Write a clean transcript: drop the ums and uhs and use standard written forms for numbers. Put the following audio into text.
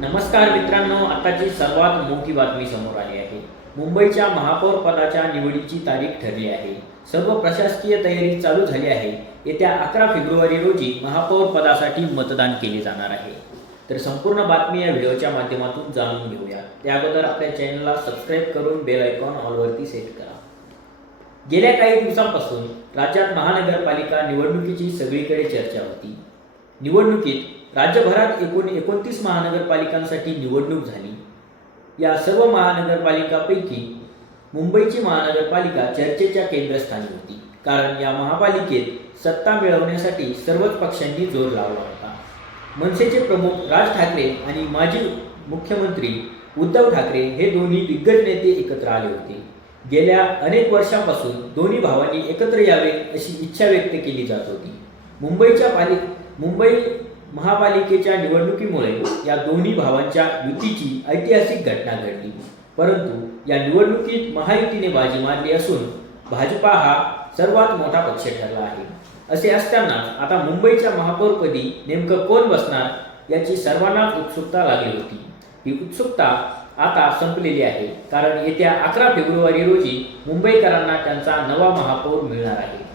नमस्कार मित्रांनो, आताची सर्वात मोठी बातमी समोर आली आहे. मुंबईच्या महापौर पदाच्या निवडीची तारीख ठरली आहे. सर्व प्रशासकीय तयारी चालू झाली आहे. येत्या 11 फेब्रुवारी रोजी महापौर पदासाठी मतदान केले जाणार आहे. तर संपूर्ण बातमी या व्हिडिओच्या माध्यमातून जाणून घेऊया. त्याबद्दल आपल्या चॅनलला सबस्क्राईब करून बेल आयकॉन ऑलवरती सेट करा. गेल्या काही दिवसांपासून राज्यात महानगरपालिका निवडणुकीची सगळीकडे चर्चा होती. निवडणुकीत राज्यभरात एकूण 29 महानगरपालिकांसाठी निवडणूक झाली. या सर्व महानगरपालिकांपैकी मुंबईची महानगरपालिका चर्चेच्या केंद्रस्थानी होती. कारण या महापालिकेत सत्ता मिळवण्यासाठी सर्वच पक्षांनी जोर लावला होता. मनसेचे प्रमुख राज ठाकरे आणि माजी मुख्यमंत्री उद्धव ठाकरे हे दोन्ही दिग्गज नेते एकत्र आले होते. गेल्या अनेक वर्षांपासून दोन्ही भावांनी एकत्र यावे अशी इच्छा व्यक्त केली जात होती. मुंबई महापालिकेच्या निवडणुकीमुळे या दोन्ही भावांच्या युतीची ऐतिहासिक घटना घडली. परंतु या निवडणुकीत महायुतीने बाजी मारली असून भाजपा हा सर्वात मोठा पक्ष ठरला आहे. असे असताना आता मुंबईच्या महापौरपदी नेमकं कोण बसणार याची सर्वांनाच उत्सुकता लागली होती. ही उत्सुकता आता संपलेली आहे, कारण येत्या 11 फेब्रुवारी रोजी मुंबईकरांना त्यांचा नवा महापौर मिळणार आहे.